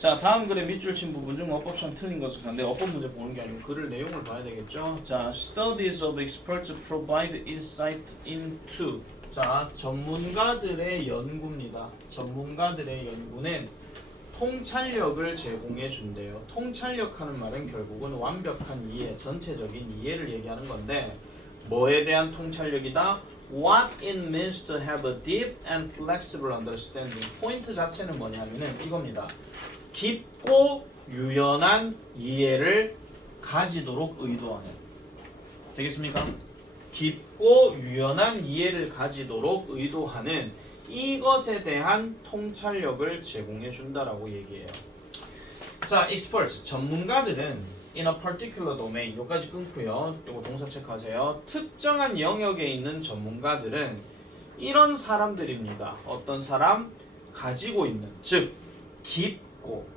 자, 다음 글의 밑줄 친 부분 중 어법상 틀린 것을 간데 어법 문제 보는 게 아니고 글을 내용을 봐야 되겠죠. 자, studies of experts provide insight into. 자, 전문가들의 연구입니다. 전문가들의 연구는 통찰력을 제공해 준대요. 통찰력하는 말은 결국은 완벽한 이해, 전체적인 이해를 얘기하는 건데 뭐에 대한 통찰력이다? What it means to have a deep and flexible understanding. 포인트 자체는 뭐냐면은 이겁니다. 깊고 유연한 이해를 가지도록 의도하는. 되겠습니까? 깊고 유연한 이해를 가지도록 의도하는 이것에 대한 통찰력을 제공해 준다라고 얘기해요. 자, experts, 전문가들은 in a particular domain, 요까지 끊고요. 요거 동사 체크하세요. 특정한 영역에 있는 전문가들은 이런 사람들입니다. 어떤 사람? 가지고 있는, 즉 깊고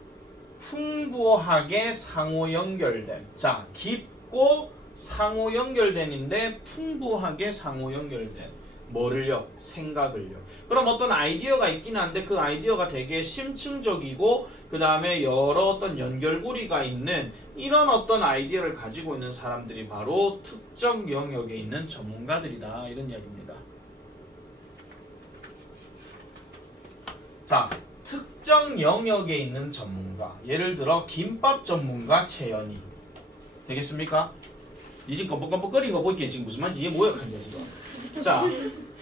풍부하게 상호 연결된. 자, 깊고 상호 연결된인데 풍부하게 상호 연결된. 뭐를요? 생각을요. 그럼 어떤 아이디어가 있긴 한데 그 아이디어가 되게 심층적이고 그 다음에 여러 어떤 연결고리가 있는 이런 어떤 아이디어를 가지고 있는 사람들이 바로 특정 영역에 있는 전문가들이다. 이런 이야기입니다. 자, 특정 영역에 있는 전문가. 예를 들어 김밥 전문가 최연희. 되겠습니까? 이 지금 껌뻑껌뻑거리는 거 보이게 지금 무슨 말인지 이해 뭐야 한데 지금. 자,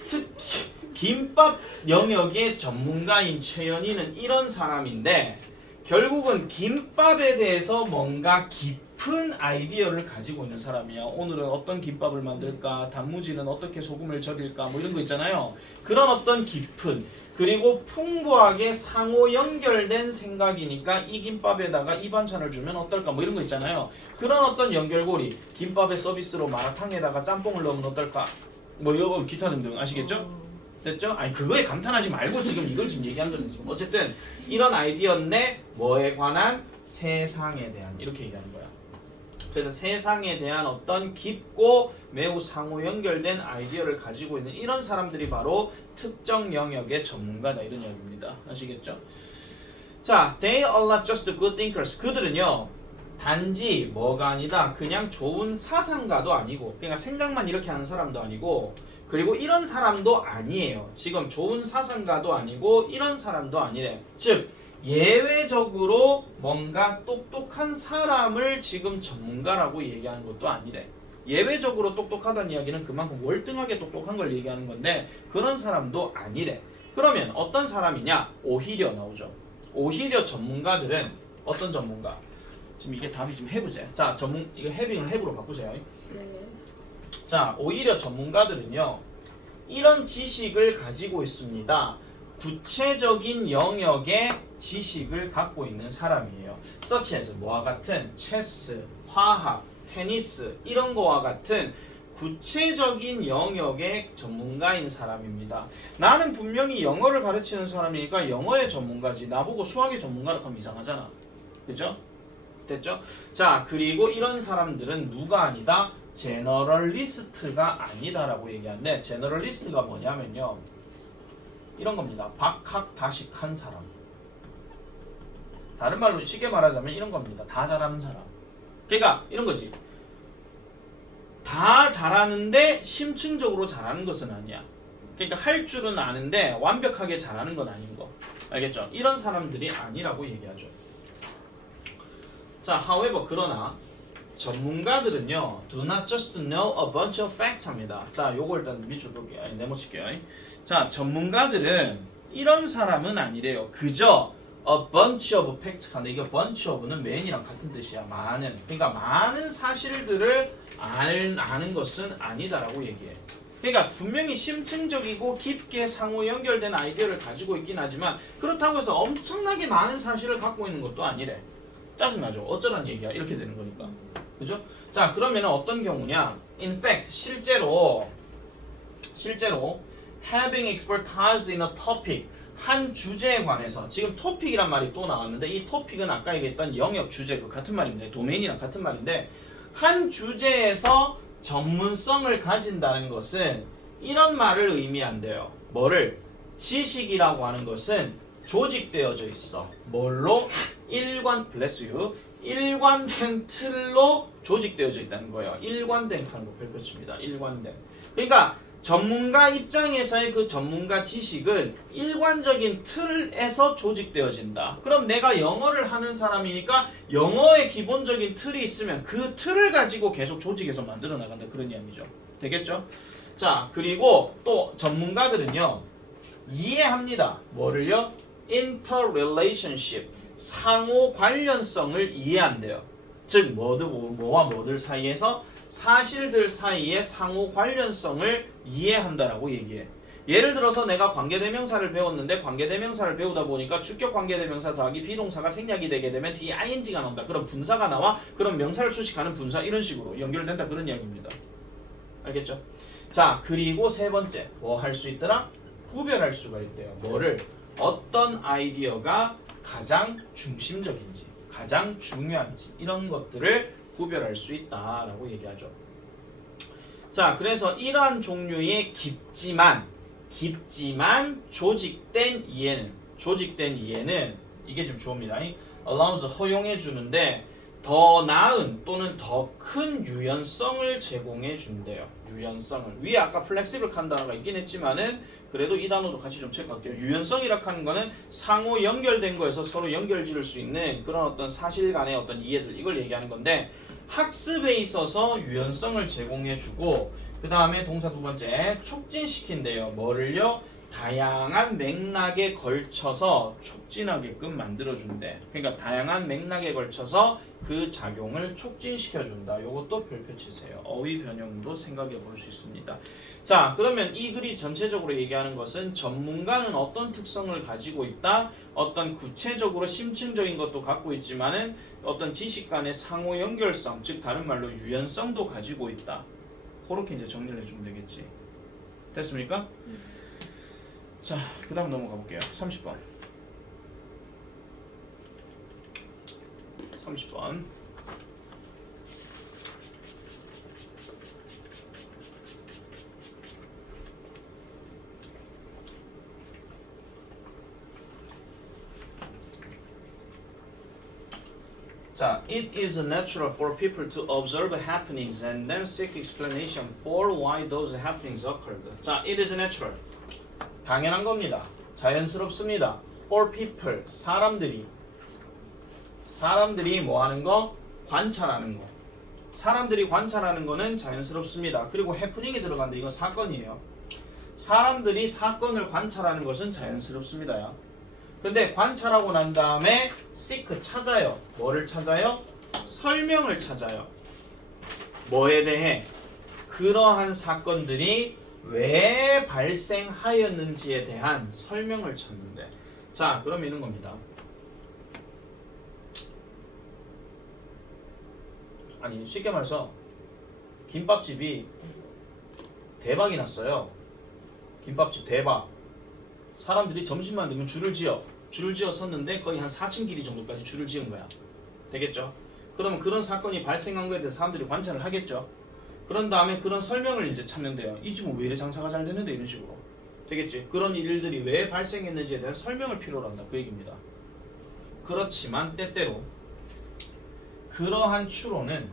특히 김밥 영역의 전문가인 최연희는 이런 사람인데 결국은 김밥에 대해서 뭔가 깊은 아이디어를 가지고 있는 사람이야. 오늘은 어떤 김밥을 만들까? 단무지는 어떻게 소금을 절일까? 뭐 이런 거 있잖아요. 그런 어떤 깊은 그리고 풍부하게 상호 연결된 생각이니까 이 김밥에다가 이 반찬을 주면 어떨까? 뭐 이런 거 있잖아요. 그런 어떤 연결고리. 김밥의 서비스로 마라탕에다가 짬뽕을 넣으면 어떨까? 뭐 이거 기타 등등 아시겠죠? 됐죠? 아니 그거에 감탄하지 말고 지금 이걸 지금 얘기하는 거죠. 지금 어쨌든 이런 아이디어인데 뭐에 관한? 세상에 대한 이렇게 얘기하는 거야. 그래서 세상에 대한 어떤 깊고 매우 상호 연결된 아이디어를 가지고 있는 이런 사람들이 바로 특정 영역의 전문가다 이런 이야기입니다. 아시겠죠? 자, they are not just good thinkers. 그들은요 단지 뭐가 아니다 그냥 좋은 사상가도 아니고 그러니까 생각만 이렇게 하는 사람도 아니고 그리고 이런 사람도 아니에요. 지금 좋은 사상가도 아니고 이런 사람도 아니래. 즉 예외적으로 뭔가 똑똑한 사람을 지금 전문가라고 얘기하는 것도 아니래. 예외적으로 똑똑하다는 이야기는 그만큼 월등하게 똑똑한 걸 얘기하는 건데 그런 사람도 아니래. 그러면 어떤 사람이냐? 오히려 나오죠. 오히려 전문가들은 어떤 전문가? 지금 이게 답이 지금 해부제. 자, 이거 해빙을 해부로 바꾸세요. 네. 자, 오히려 전문가들은요 이런 지식을 가지고 있습니다. 구체적인 영역의 지식을 갖고 있는 사람이에요. such as 뭐와 같은 체스, 화학, 테니스 이런 거와 같은 구체적인 영역의 전문가인 사람입니다. 나는 분명히 영어를 가르치는 사람이니까 영어의 전문가지 나보고 수학의 전문가라고 하면 이상하잖아. 그죠? 됐죠? 자, 그리고 이런 사람들은 누가 아니다? 제너럴리스트가 아니다라고 얘기하는데 제너럴리스트가 뭐냐면요 이런 겁니다. 박학다식한 사람. 다른 말로 쉽게 말하자면 이런 겁니다. 다 잘하는 사람. 그러니까 이런 거지. 다 잘하는데 심층적으로 잘하는 것은 아니야. 그러니까 할 줄은 아는데 완벽하게 잘하는 건 아닌 거. 알겠죠? 이런 사람들이 아니라고 얘기하죠. 자, however 그러나 전문가들은요 do not just know a bunch of facts 합니다. 자, 요거 일단 밑줄 볼게요. 네모칠게요. 자, 전문가들은 이런 사람은 아니래요. 그저 a bunch of facts 한데 이게 bunch of는 man이랑 같은 뜻이야. 많은. 그러니까 많은 사실들을 아는 것은 아니다라고 얘기해. 그러니까 분명히 심층적이고 깊게 상호 연결된 아이디어를 가지고 있긴 하지만 그렇다고 해서 엄청나게 많은 사실을 갖고 있는 것도 아니래. 짜증나죠? 어쩌란 얘기야? 이렇게 되는 거니까. 그죠? 자, 그러면 어떤 경우냐? In fact, 실제로 having expertise in a topic 한 주제에 관해서 지금 토픽이란 말이 또 나왔는데 이 토픽은 아까 얘기했던 영역 주제 그 같은 말입니다. 도메인이랑 같은 말인데 한 주제에서 전문성을 가진다는 것은 이런 말을 의미한대요. 뭐를? 지식이라고 하는 것은 조직되어져 있어. 뭘로? bless you. 일관된 틀로 조직되어져 있다는 거예요. 일관된 하는 거 별표칩니다. 일관된. 그러니까 전문가 입장에서의 그 전문가 지식은 일관적인 틀에서 조직되어진다. 그럼 내가 영어를 하는 사람이니까 영어의 기본적인 틀이 있으면 그 틀을 가지고 계속 조직해서 만들어 나간다. 그런 이야기죠. 되겠죠? 자, 그리고 또 전문가들은요, 이해합니다. 뭐를요? interrelationship, 상호 관련성을 이해한대요. 즉, 뭐와 뭐들 사이에서 사실들 사이의 상호 관련성을 이해한다라고 얘기해. 예를 들어서 내가 관계대명사를 배웠는데 관계대명사를 배우다 보니까 주격 관계대명사 더하기 비동사가 생략이 되게 되면 뒤에 ing가 나온다. 그럼 분사가 나와. 그럼 명사를 수식하는 분사 이런 식으로 연결된다. 그런 이야기입니다. 알겠죠? 자, 그리고 세 번째 뭐 할 수 있더라? 구별할 수가 있대요. 뭐를? 어떤 아이디어가 가장 중심적인지, 가장 중요한지 이런 것들을 구별할 수 있다라고 얘기하죠. 자, 그래서 이러한 종류의 깊지만 조직된 이해는 이게 좀 주어입니다. allows 허용해 주는데 더 나은 또는 더 큰 유연성을 제공해 준대요. 유연성을. 위에 아까 플렉시블 한 단어가 있긴 했지만은 그래도 이 단어도 같이 좀 체크할게요. 유연성이라 하는 거는 상호 연결된 거에서 서로 연결 지을 수 있는 그런 어떤 사실간의 어떤 이해들 이걸 얘기하는 건데 학습에 있어서 유연성을 제공해 주고 그 다음에 동사 두 번째 촉진시킨대요. 뭐를요? 다양한 맥락에 걸쳐서 촉진하게끔 만들어준대. 그러니까 다양한 맥락에 걸쳐서 그 작용을 촉진시켜준다. 이것도 별표 치세요. 어휘 변형으로 생각해 볼 수 있습니다. 자, 그러면 이 글이 전체적으로 얘기하는 것은 전문가는 어떤 특성을 가지고 있다. 어떤 구체적으로 심층적인 것도 갖고 있지만은 어떤 지식 간의 상호 연결성, 즉 다른 말로 유연성도 가지고 있다. 그렇게 이제 정리를 해주면 되겠지. 됐습니까? 자, 그 다음 넘어가 볼게요. 30번. 30번. 자, it is natural for people to observe happenings and then seek explanation for why those happenings occurred. 자, it is natural. 당연한 겁니다. 자연스럽습니다. For people, 사람들이 뭐 하는 거? 관찰하는 거. 사람들이 관찰하는 거는 자연스럽습니다. 그리고 해프닝이 들어간데 이건 사건이에요. 사람들이 사건을 관찰하는 것은 자연스럽습니다. 근데 관찰하고 난 다음에 seek 찾아요. 뭐를 찾아요? 설명을 찾아요. 뭐에 대해? 그러한 사건들이 왜 발생하였는지에 대한 설명을 찾는데. 자, 그럼 이런 겁니다. 아니, 쉽게 말해서 김밥집이 대박이 났어요. 김밥집 대박. 사람들이 점심만 되면 줄을 지었었는데 거의 한 4층 길이 정도까지 줄을 지은 거야. 되겠죠? 그러면 그런 사건이 발생한 거에 대해서 사람들이 관찰을 하겠죠? 그런 다음에 그런 설명을 이제 찾는 데요. 이 집은 왜 이래 장사가 잘 되는데 이런 식으로. 되겠지? 그런 일들이 왜 발생했는지에 대한 설명을 필요로 한다. 그 얘기입니다. 그렇지만 때때로 그러한 추론은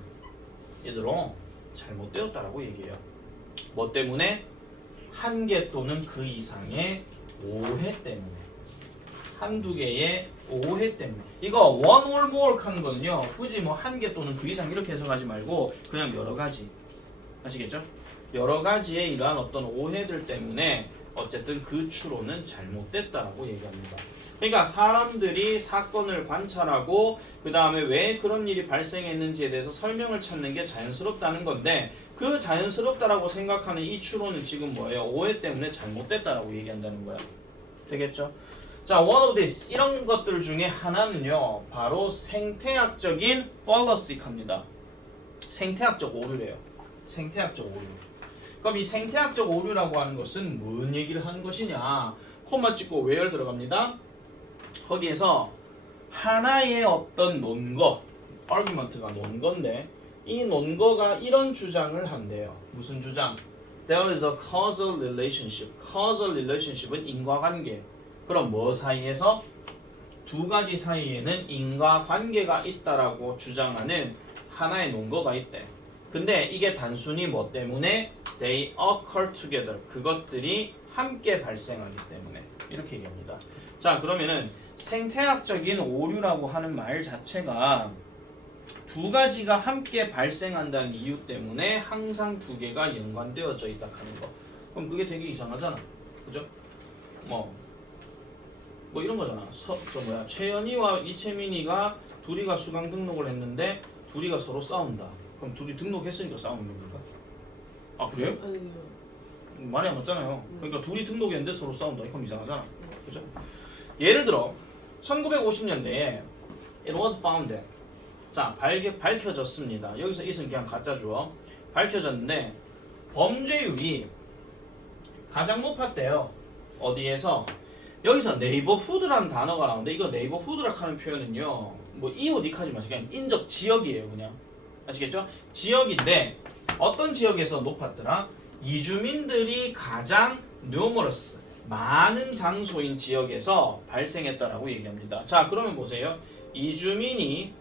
얘들아 잘못되었다라고 얘기해요. 뭐 때문에? 한계 또는 그 이상의 오해 때문에. 한두 개의 오해 때문에. 이거 one or more 하는 거는요. 굳이 뭐 한 개 또는 그 이상 이렇게 해석하지 말고 그냥 여러 가지. 아시겠죠? 여러 가지의 이러한 어떤 오해들 때문에 어쨌든 그 추론은 잘못됐다라고 얘기합니다. 그러니까 사람들이 사건을 관찰하고 그 다음에 왜 그런 일이 발생했는지에 대해서 설명을 찾는 게 자연스럽다는 건데 그 자연스럽다라고 생각하는 이 추론은 지금 뭐예요? 오해 때문에 잘못됐다라고 얘기한다는 거야. 되겠죠? 자, one of these 이런 것들 중에 하나는요. 바로 생태학적인 fallacy입니다. 생태학적 오류래요. 생태학적 오류. 그럼 이 생태학적 오류라고 하는 것은 뭔 얘기를 하는 것이냐? 코마 찍고 where 들어갑니다. 거기에서 하나의 어떤 논거, argument가 논거인데 이 논거가 이런 주장을 한대요. 무슨 주장? There is a causal relationship. causal relationship은 인과관계. 그럼 뭐 사이에서? 두 가지 사이에는 인과관계가 있다라고 주장하는 하나의 논거가 있대. 근데 이게 단순히 뭐 때문에 they occur together 그것들이 함께 발생하기 때문에 이렇게 얘기합니다. 자 그러면은 생태학적인 오류라고 하는 말 자체가 두 가지가 함께 발생한다는 이유 때문에 항상 두 개가 연관되어져 있다 하는 거. 그럼 그게 되게 이상하잖아. 그죠? 뭐 이런 거잖아. 최연이와 이채민이가 둘이가 수강 등록을 했는데 둘이가 서로 싸운다. 그럼 둘이 등록했으니까 싸우는 겁니까? 아 그래요? 아니요. 말이 안 맞잖아요. 그러니까 둘이 등록했는데 서로 싸운다. 이건 이상하잖아. 그죠? 예를 들어 1950년대에 it was found. 자 밝혀졌습니다. 여기서 it은 그냥 가짜 주어. 밝혀졌는데 범죄율이 가장 높았대요. 어디에서? 여기서 네이버후드라는 단어가 나오는데 이거 네이버후드라고 하는 표현은요 뭐 이웃이카지 마시고 그냥 인접 지역이에요. 그냥 아시겠죠? 지역인데 어떤 지역에서 높았더라? 이주민들이 가장 numerous 많은 장소인 지역에서 발생했다라고 얘기합니다. 자 그러면 보세요. 이주민이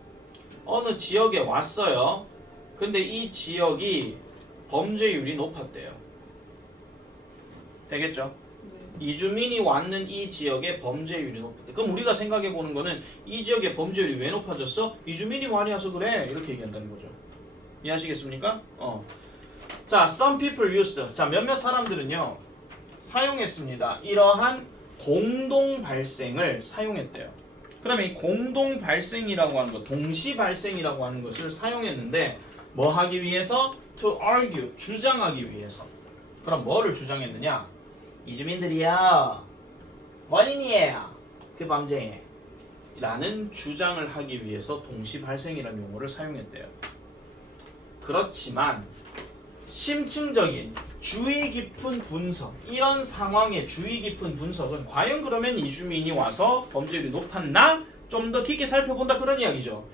어느 지역에 왔어요. 근데 이 지역이 범죄율이 높았대요. 되겠죠? 이주민이 왔는 이 지역의 범죄율이 높다. 그럼 우리가 생각해 보는 거는 이 지역의 범죄율이 왜 높아졌어? 이주민이 많이 와서 그래. 이렇게 얘기한다는 거죠. 이해하시겠습니까? 자, some people used. 자, 몇몇 사람들은요. 사용했습니다. 이러한 공동 발생을 사용했대요. 그러면 이 공동 발생이라고 하는 것, 동시 발생이라고 하는 것을 사용했는데 뭐 하기 위해서? To argue, 주장하기 위해서. 그럼 뭐를 주장했느냐? 이주민들이야 원인이에요 그 범죄에 라는 주장을 하기 위해서 동시 발생이라는 용어를 사용했대요. 그렇지만 심층적인 주의 깊은 분석 이런 상황의 주의 깊은 분석은 과연 그러면 이주민이 와서 범죄율이 높았나? 좀 더 깊게 살펴본다 그런 이야기죠.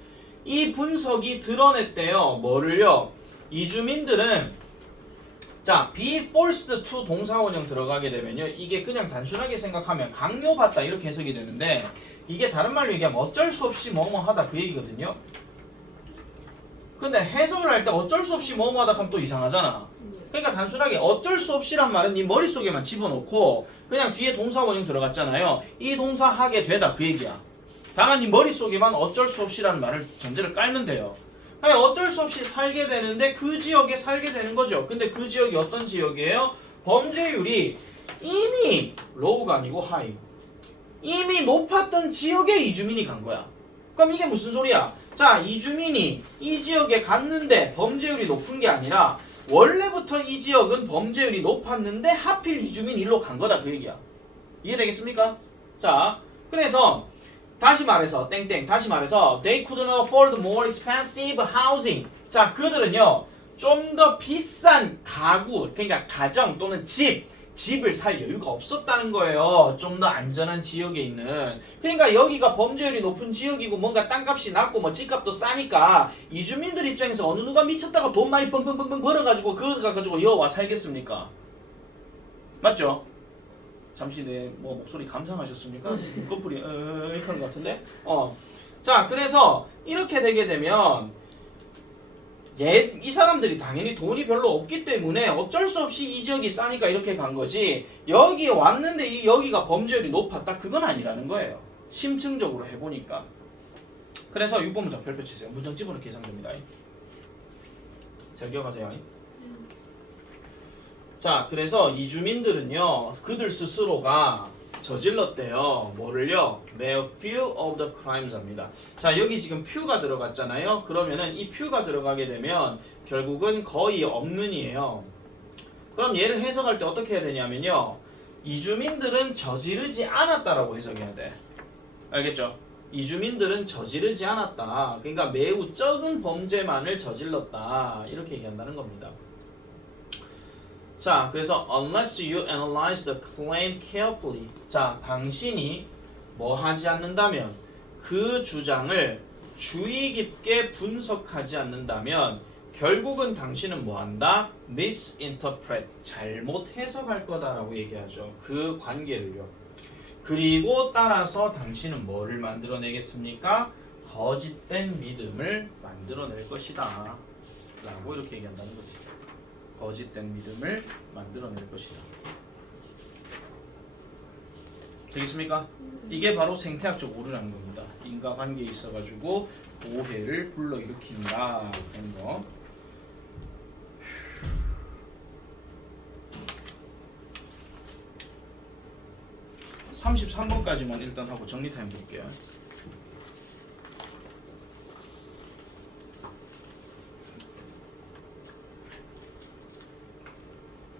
이 분석이 드러냈대요. 뭐를요? 이주민들은 자, be forced to 동사원형 들어가게 되면요. 이게 그냥 단순하게 생각하면 강요받다 이렇게 해석이 되는데 이게 다른 말로 얘기하면 어쩔 수 없이 뭐뭐 하다 그 얘기거든요. 근데 해석을 할 때 어쩔 수 없이 뭐뭐 하다 하면 또 이상하잖아. 그러니까 단순하게 어쩔 수 없이란 말은 네 머릿속에만 집어넣고 그냥 뒤에 동사원형 들어갔잖아요. 이 동사 하게 되다 그 얘기야. 다만 네 머릿속에만 어쩔 수 없이라는 말을 전제를 깔면 돼요. 어쩔 수 없이 살게 되는데 그 지역에 살게 되는 거죠. 근데 그 지역이 어떤 지역이에요? 범죄율이 이미 로우가 아니고 하이. 이미 높았던 지역에 이주민이 간 거야. 그럼 이게 무슨 소리야? 자, 이주민이 이 지역에 갔는데 범죄율이 높은 게 아니라 원래부터 이 지역은 범죄율이 높았는데 하필 이주민이 일로 간 거다 그 얘기야. 이해되겠습니까? 자, 그래서 다시 말해서 다시 말해서 they couldn't afford more expensive housing. 자, 그들은요 좀 더 비싼 가구, 그러니까 가정 또는 집을 살 여유가 없었다는 거예요. 좀 더 안전한 지역에 있는. 그러니까 여기가 범죄율이 높은 지역이고 뭔가 땅값이 낮고 뭐 집값도 싸니까 이주민들 입장에서 어느 누가 미쳤다가 돈 많이 뻥뻥뻥뻥 벌어가지고 그거 가지고 여와 살겠습니까? 맞죠? 잠시 내 뭐 목소리 감상하셨습니까? 커플이 이렇게 하는 것 같은데? 자, 그래서 이렇게 되게 되면 이 사람들이 당연히 돈이 별로 없기 때문에 어쩔 수 없이 이 지역이 싸니까 이렇게 간 거지 여기 왔는데 여기가 범죄율이 높았다? 그건 아니라는 거예요. 심층적으로 해보니까. 그래서 6번 문장 별표 치세요. 문장 집어넣기 예상됩니다. 잘 기억하세요. 자, 그래서 이주민들은요 그들 스스로가 저질렀대요. 뭐를요? Very few of the crimes 합니다. 자, 여기 지금 few가 들어갔잖아요. 그러면은 이 few가 들어가게 되면 결국은 거의 없는이에요. 그럼 얘를 해석할 때 어떻게 해야 되냐면요 이주민들은 저지르지 않았다라고 해석해야 돼. 알겠죠? 이주민들은 저지르지 않았다. 그러니까 매우 적은 범죄만을 저질렀다. 이렇게 얘기한다는 겁니다. 자, 그래서 unless you analyze the claim carefully. 자, 당신이 뭐 하지 않는다면 그 주장을 주의 깊게 분석하지 않는다면 결국은 당신은 뭐 한다? misinterpret. 잘못 해석할 거다라고 얘기하죠. 그 관계를요. 그리고 따라서 당신은 뭐를 만들어내겠습니까? 거짓된 믿음을 만들어낼 것이다 라고 이렇게 얘기한다는 거죠. 거짓된 믿음을 만들어낼 것이다. 되겠습니까? 이게 바로 생태학적 오류라는 겁니다. 인과관계에 있어가지고 오해를 불러일으킨다 하는 거. 33번까지만 일단 하고 정리 타임 볼게요.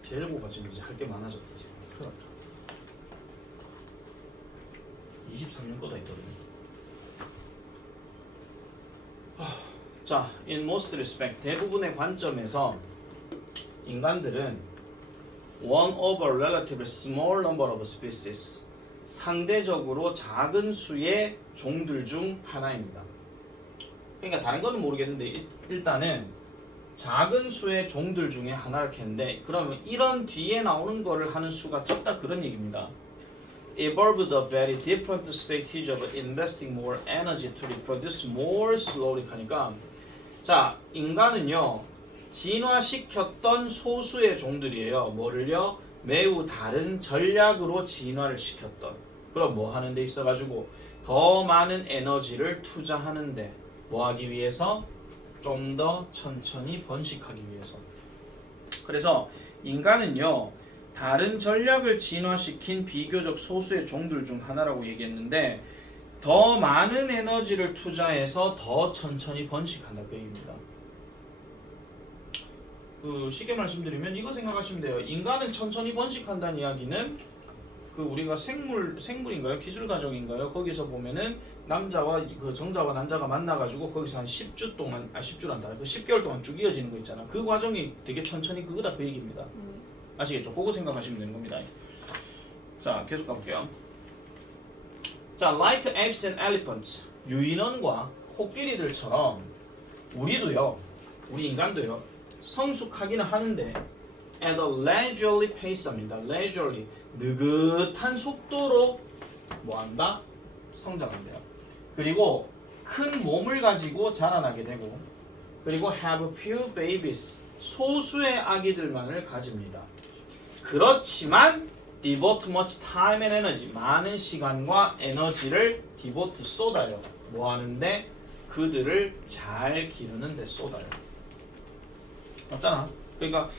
제일고가 지금 이제 할 게 많아졌다. 지금 큰일 났다. 23년 거다 있더라고요. 자, in most respect 대부분의 관점에서 인간들은 one over relatively small number of species 상대적으로 작은 수의 종들 중 하나입니다. 그러니까 다른 거는 모르겠는데 일단은 작은 수의 종들 중에 하나를 캔데 그러면 이런 뒤에 나오는 거를 하는 수가 적다 그런 얘기입니다. Evolved a very different strategy of investing more energy to reproduce more slowly 하니까 자 인간은요 진화시켰던 소수의 종들이에요. 뭐를요? 매우 다른 전략으로 진화를 시켰던. 그럼 뭐 하는 데 있어가지고 더 많은 에너지를 투자하는데 뭐 하기 위해서? 좀 더 천천히 번식하기 위해서. 그래서 인간은요 다른 전략을 진화시킨 비교적 소수의 종들 중 하나라고 얘기했는데 더 많은 에너지를 투자해서 더 천천히 번식한다 그 얘기입니다. 쉽게 말씀드리면 이거 생각하시면 돼요. 인간은 천천히 번식한다는 이야기는 우리가 생물인가요? 기술 과정인가요? 거기서 보면은 남자와 정자와 난자가 만나가지고 거기서 한 10주 동안 10주란다. 10개월 동안 쭉 이어지는 거 있잖아. 그 과정이 되게 천천히 그거다 그 얘기입니다. 아시겠죠? 그거 생각하시면 되는 겁니다. 자, 계속 가볼게요. 자, like apes and elephants, 유인원과 코끼리들처럼 우리 인간도요. 성숙하기는 하는데 at a leisurely pace입니다. leisurely, 느긋한 속도로 뭐한다? 성장한대요. 그리고 큰 몸을 가지고 자라나게 되고 그리고 have few babies, 소수의 아기들만을 가집니다. 그렇지만 devote much time and energy, 많은 시간과 에너지를 devote 쏟아요. 뭐 하는데? 그들을 잘 기르는 데 쏟아요. 맞잖아. 그러니까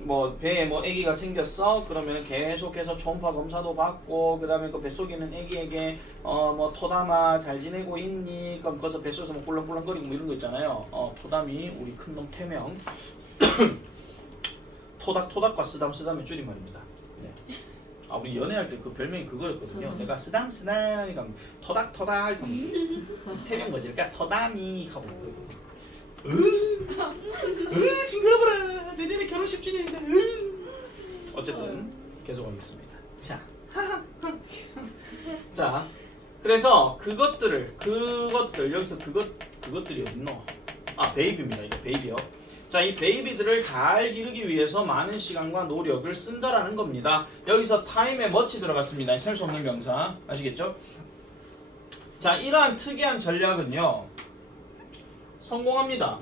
뭐 배에 뭐 아기가 생겼어. 그러면 계속해서 초음파 검사도 받고 그다음에 그 뱃속에 있는 아기에게 뭐 토담아 잘 지내고 있니? 그럼 거기서 뱃속에서 뭐 꿀렁꿀렁거리고 뭐 이런 거 있잖아요. 토담이 우리 큰놈 태명. 토닥과 쓰담의 줄임말입니다. 네. 우리 연애할 때 그 별명이 그거였거든요. 내가 쓰담이니까 토닥 태명 뭐지? 그러니까 토담이 하고 징그러워라 내년에 결혼 10주년인데 어쨌든 계속하겠습니다. 자 그래서 그것들 여기서 그것들이 어딨노? 베이비입니다. 이게 베이비요. 자, 이 베이비들을 잘 기르기 위해서 많은 시간과 노력을 쓴다라는 겁니다. 여기서 타임에 much 들어갔습니다. 셀 수 없는 명사 아시겠죠? 자, 이러한 특이한 전략은요 성공합니다.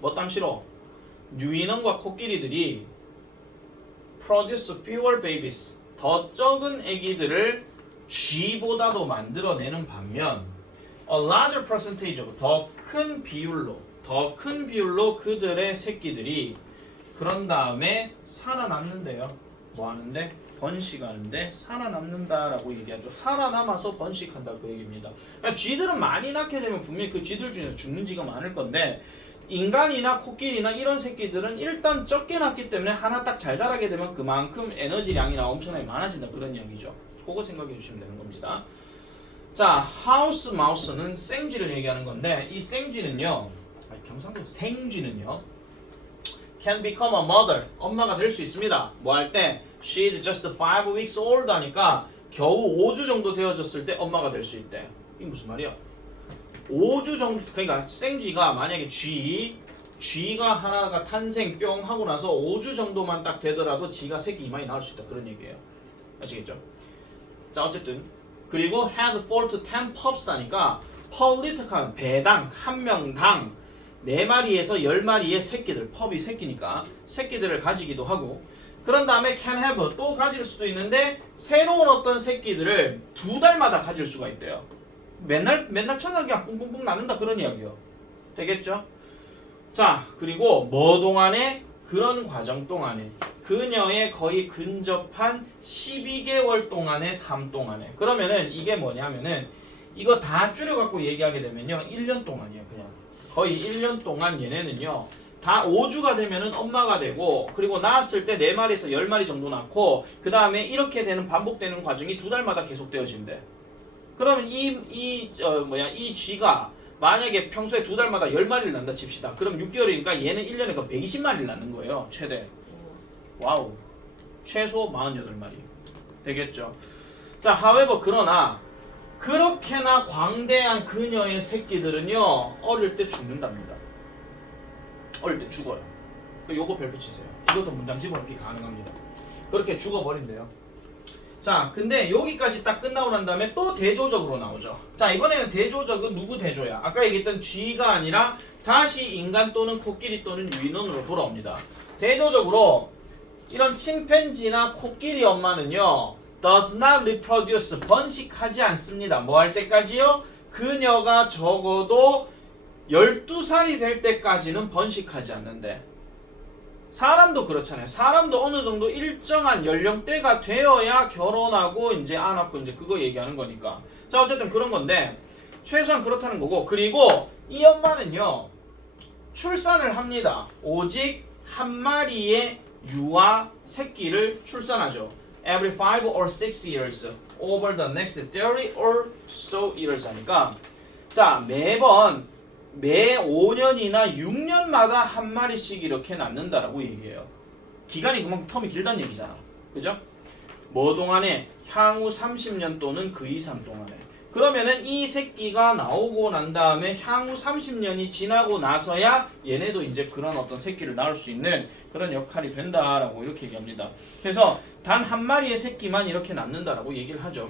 뭐 땀시로 유인원과 코끼리들이 produce fewer babies, 더 적은 아기들을 쥐보다도 만들어내는 반면 a larger percentage of, 더 큰 비율로 그들의 새끼들이 그런 다음에 살아남는데요. 뭐 하는데? 번식하는데 살아남는다라고 얘기하죠. 살아남아서 번식한다 그 얘기입니다. 그러니까 쥐들은 많이 낳게 되면 분명히 그 쥐들 중에서 죽는 쥐가 많을 건데 인간이나 코끼리나 이런 새끼들은 일단 적게 낳기 때문에 하나 딱 잘 자라게 되면 그만큼 에너지량이나 엄청나게 많아진다 그런 이야기죠. 그거 생각해 주시면 되는 겁니다. 자, 하우스 마우스는 생쥐를 얘기하는 건데 이 생쥐는요, 경상도 생쥐는요, can become a mother, 엄마가 될 수 있습니다. 뭐 할 때? She is just 5 weeks old 하니까 겨우 5주 정도 되어졌을 때 엄마가 될 수 있대. 이게 무슨 말이야? 5주 정도, 그러니까 생쥐가 만약에 쥐가 하나가 탄생 뿅 하고 나서 5주 정도만 딱 되더라도 지가 새끼 이마에 나올 수 있다 그런 얘기예요. 아시겠죠? 자, 어쨌든 그리고 has 4 to 10 pups 하니까 per litter 배당 한 명당 4마리에서 10마리의 새끼들, 펍이 새끼니까 새끼들을 가지기도 하고 그런 다음에 can have 또 가질 수도 있는데 새로운 어떤 새끼들을 2달마다 가질 수가 있대요. 맨날 천하기가 뿡뿡뿡 나는다 그런 이야기요. 되겠죠? 자 그리고 뭐 동안에 그런 과정 동안에 그녀의 거의 근접한 12개월 동안의 삶 동안에 그러면은 이게 뭐냐면은 이거 다 줄여갖고 얘기하게 되면요 1년 동안이에요. 그냥 거의 1년 동안 얘네는요 다 5주가 되면은 엄마가 되고 그리고 낳았을 때 4마리에서 10마리 정도 낳고 그 다음에 이렇게 되는 반복되는 과정이 2달마다 계속되어진대. 그러면 이 쥐가 만약에 평소에 2달마다 10마리를 낳는다 칩시다. 그럼 6개월이니까 얘는 1년에 120마리를 낳는 거예요. 최대. 와우. 최소 48마리. 되겠죠. 자, however 그러나 그렇게나 광대한 그녀의 새끼들은요 어릴 때 죽는답니다. 어릴 때 죽어요. 요거 별표 치세요. 이것도 문장 집어넣기 가능합니다. 그렇게 죽어버린대요. 자, 근데 여기까지 딱 끝나고 난 다음에 또 대조적으로 나오죠. 자, 이번에는 대조적은 누구 대조야? 아까 얘기했던 쥐가 아니라 다시 인간 또는 코끼리 또는 유인원으로 돌아옵니다. 대조적으로 이런 침팬지나 코끼리 엄마는요 does not reproduce 번식하지 않습니다. 뭐 할 때까지요? 그녀가 적어도 12살이 될 때까지는 번식하지 않는데 사람도 그렇잖아요. 사람도 어느 정도 일정한 연령대가 되어야 결혼하고 이제 안 낳고 이제 그거 얘기하는 거니까. 자, 어쨌든 그런 건데 최소한 그렇다는 거고 그리고 이 엄마는요 출산을 합니다. 오직 한 마리의 유아 새끼를 출산하죠. Every 5 or 6 years over the next 30 or so years 하니까 자 매 5년이나 6년마다 한 마리씩 이렇게 낳는다라고 얘기해요. 기간이 그만큼 텀이 길다는 얘기잖아. 그죠? 뭐 동안에? 향후 30년 또는 그 이상 동안에. 그러면은 이 새끼가 나오고 난 다음에 향후 30년이 지나고 나서야 얘네도 이제 그런 어떤 새끼를 낳을 수 있는 그런 역할이 된다라고 이렇게 얘기합니다. 그래서 단 한 마리의 새끼만 이렇게 낳는다라고 얘기를 하죠.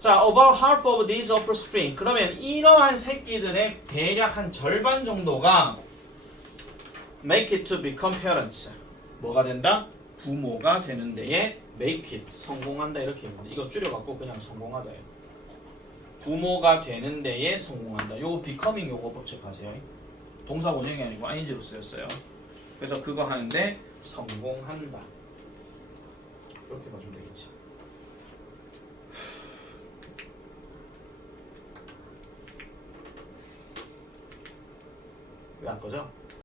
자, about half of these offspring. 그러면 이러한 새끼들의 대략 한 절반 정도가 make it to become parents. 뭐가 된다? 부모가 되는 데에 make it. 성공한다 이렇게 얘기합니다. 이거 줄여갖고 그냥 성공하다. 부모가 되는 데에 성공한다. 요거 becoming 요거 법칙하세요. 동사 원형이 아니고 ing로 쓰였어요. 그래서 그거 하는데 성공한다. 이렇게 봐주면 되겠지. 왜 안 꺼져?